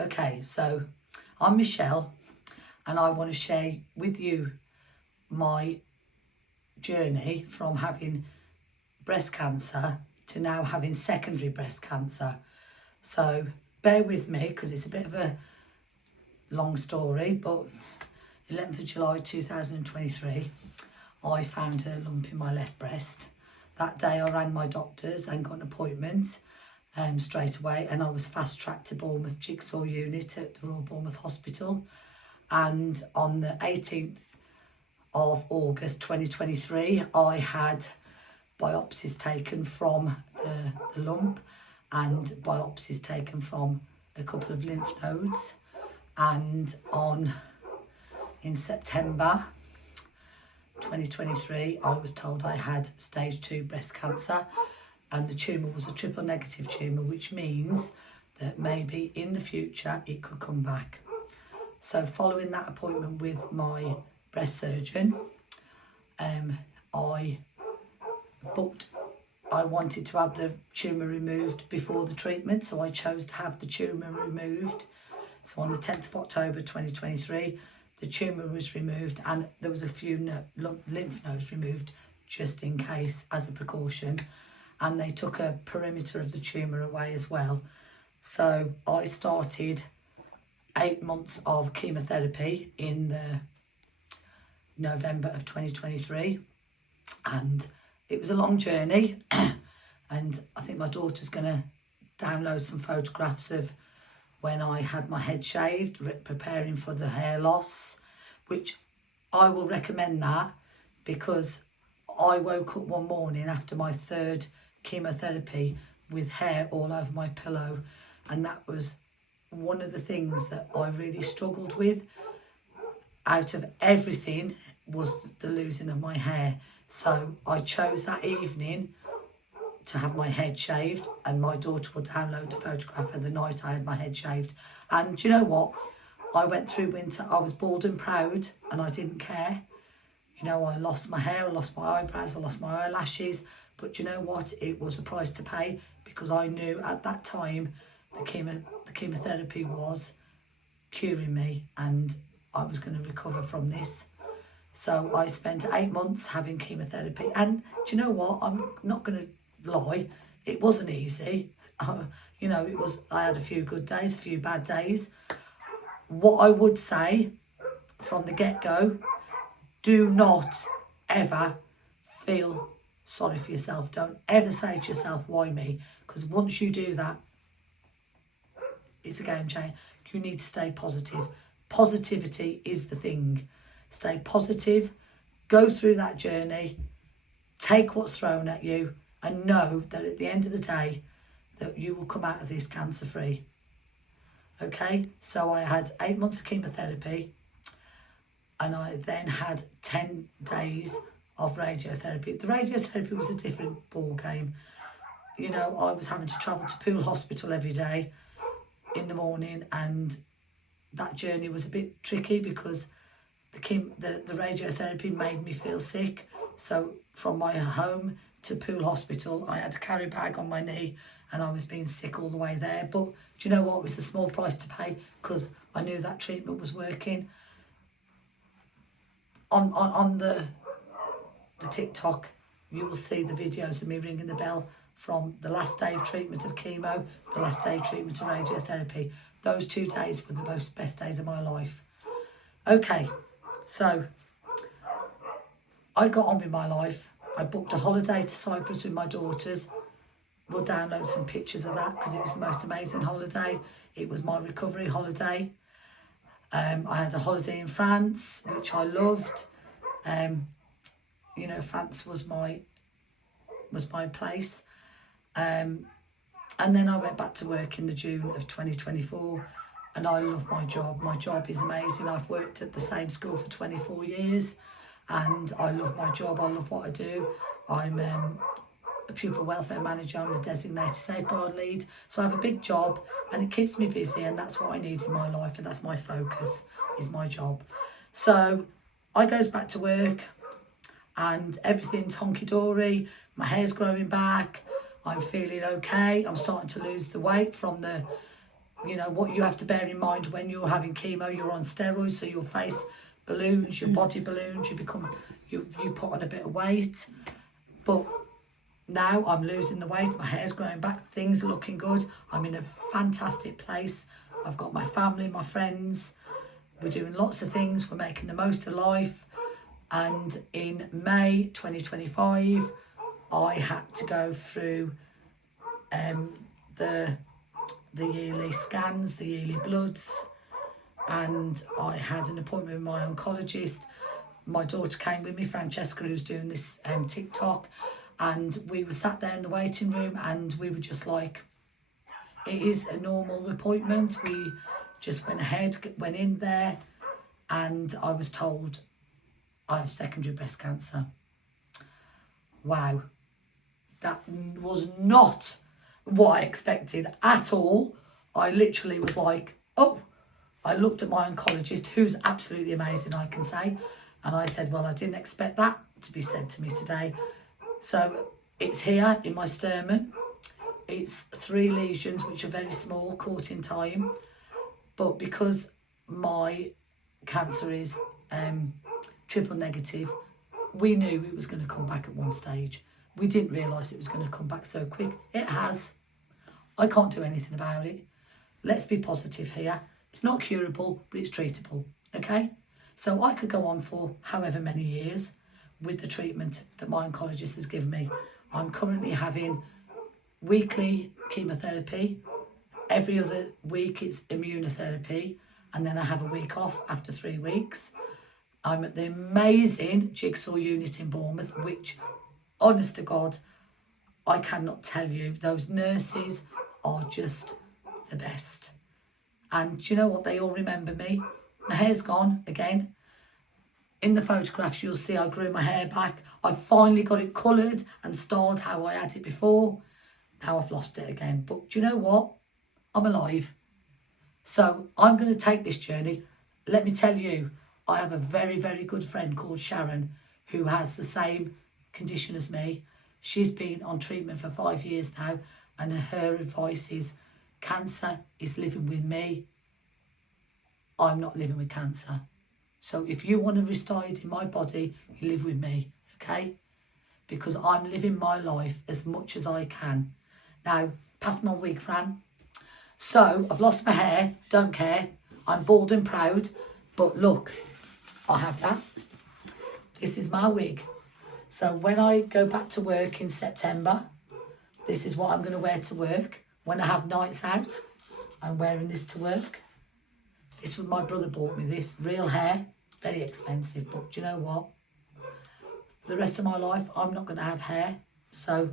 Okay, so I'm Michelle and I want to share with you my journey from having breast cancer to now having secondary breast cancer. So bear with me because it's a bit of a long story, but 11th of July 2023, I found a lump in my left breast. That day I rang my doctors and got an appointment straight away, and I was fast tracked to Bournemouth Jigsaw Unit at the Royal Bournemouth Hospital. And on the 18th of August 2023, I had biopsies taken from the lump and biopsies taken from a couple of lymph nodes. And in September 2023, I was told I had stage 2 breast cancer, and the tumour was a triple negative tumour, which means that maybe in the future it could come back. So following that appointment with my breast surgeon, I wanted to have the tumour removed before the treatment, so I chose to have the tumour removed. So on the 10th of October 2023, the tumour was removed, and there was a few lymph nodes removed just in case, as a precaution, and they took a perimeter of the tumour away as well. So I started 8 months of chemotherapy in the November of 2023, and it was a long journey. And I think my daughter's going to download some photographs of when I had my head shaved, preparing for the hair loss, which I will recommend that, because I woke up one morning after my 3rd chemotherapy with hair all over my pillow, and that was one of the things that I really struggled with out of everything, was the losing of my hair. So I chose that evening to have my head shaved, and my daughter will download a photograph of the night I had my head shaved. And do you know what? I went through winter, I was bald and proud, and I didn't care. You know, I lost my hair, I lost my eyebrows, I lost my eyelashes, but you know what? It was a price to pay, because I knew at that time the chemotherapy was curing me and I was going to recover from this. So I spent 8 months having chemotherapy, and do you know what? I'm not going to lie, it wasn't easy. You know, I had a few good days, a few bad days. What I would say from the get-go, do not ever feel sorry for yourself. Don't ever say to yourself, why me? Because once you do that, it's a game changer. You need to stay positive. Positivity is the thing. Stay positive, go through that journey, take what's thrown at you, and know that at the end of the day that you will come out of this cancer free. Okay, so I had 8 months of chemotherapy, and I then had 10 days of radiotherapy. The radiotherapy was a different ball game. You know, I was having to travel to Poole Hospital every day in the morning, and that journey was a bit tricky because the radiotherapy made me feel sick. So from my home to Poole Hospital, I had to carry a bag on my knee, and I was being sick all the way there. But do you know what? It was a small price to pay, because I knew that treatment was working. On the TikTok, you will see the videos of me ringing the bell from the last day of treatment of chemo, the last day of treatment of radiotherapy. Those 2 days were the best days of my life. Okay, so I got on with my life. I booked a holiday to Cyprus with my daughters. We'll download some pictures of that, because it was the most amazing holiday. It was my recovery holiday. I had a holiday in France, which I loved. You know, France was my place. And then I went back to work in the June of 2024, and I love my job. My job is amazing. I've worked at the same school for 24 years, and I love my job. I love what I do. I'm a pupil welfare manager. I'm the designated safeguard lead. So I have a big job, and it keeps me busy, and that's what I need in my life, and that's my focus, is my job. So I goes back to work, and everything's honky-dory. My hair's growing back. I'm feeling okay. I'm starting to lose the weight from the you know, what you have to bear in mind when you're having chemo, you're on steroids, so your face balloons, your body balloons, you put on a bit of weight. But now I'm losing the weight, my hair's growing back, things are looking good. I'm in a fantastic place. I've got my family, my friends. We're doing lots of things. We're making the most of life. And in May 2025, I had to go through the yearly scans, the yearly bloods, and I had an appointment with my oncologist. My daughter came with me, Francesca, who's doing this TikTok, and we were sat there in the waiting room, and we were just like, it is a normal appointment. We just went ahead, went in there, and I was told I have secondary breast cancer. Wow, that was not what I expected at all. I literally was like, oh, I looked at my oncologist, who's absolutely amazing, I can say, and I said, well, I didn't expect that to be said to me today. So it's here in my sternum. It's 3 lesions, which are very small, caught in time. But because my cancer is triple negative, we knew it was going to come back at one stage. We didn't realise it was going to come back so quick. It has. I can't do anything about it. Let's be positive here. It's not curable, but it's treatable, okay? So I could go on for however many years with the treatment that my oncologist has given me. I'm currently having weekly chemotherapy. Every other week it's immunotherapy, and then I have a week off after 3 weeks. I'm at the amazing Jigsaw unit in Bournemouth, which, honest to God, I cannot tell you, those nurses are just the best. And do you know what? They all remember me. My hair's gone again. In the photographs, you'll see I grew my hair back. I finally got it coloured and styled how I had it before. Now I've lost it again. But do you know what? I'm alive. So I'm going to take this journey. Let me tell you, I have a very, very good friend called Sharon who has the same condition as me. She's been on treatment for 5 years now, and her advice is, cancer is living with me. I'm not living with cancer. So if you want to reside in my body, you live with me, okay? Because I'm living my life as much as I can. Now, pass my wig, Fran. So I've lost my hair, don't care. I'm bald and proud, but look, I have that. This is my wig. So when I go back to work in September, this is what I'm going to wear to work. When I have nights out, I'm wearing this to work. This was my brother bought me this. Real hair, very expensive, but do you know what? For the rest of my life, I'm not going to have hair, so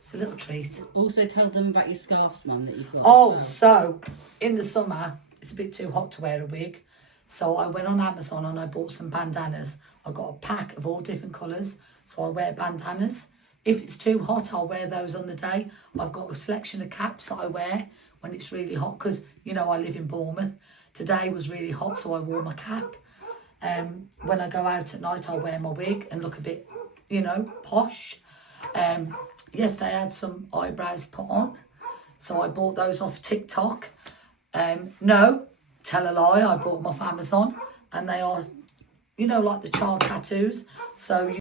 it's a little treat. Also tell them about your scarves, Mum, that you've got. Oh, so in the summer, it's a bit too hot to wear a wig. So I went on Amazon and I bought some bandanas. I got a pack of all different colours, so I wear bandanas. If it's too hot, I'll wear those on the day. I've got a selection of caps that I wear when it's really hot, because, you know, I live in Bournemouth. Today was really hot, so I wore my cap. When I go out at night, I'll wear my wig and look a bit, you know, posh. Yesterday I had some eyebrows put on, so I bought those off TikTok. No, tell a lie, I bought them off Amazon, and they are, you know, like the child tattoos. So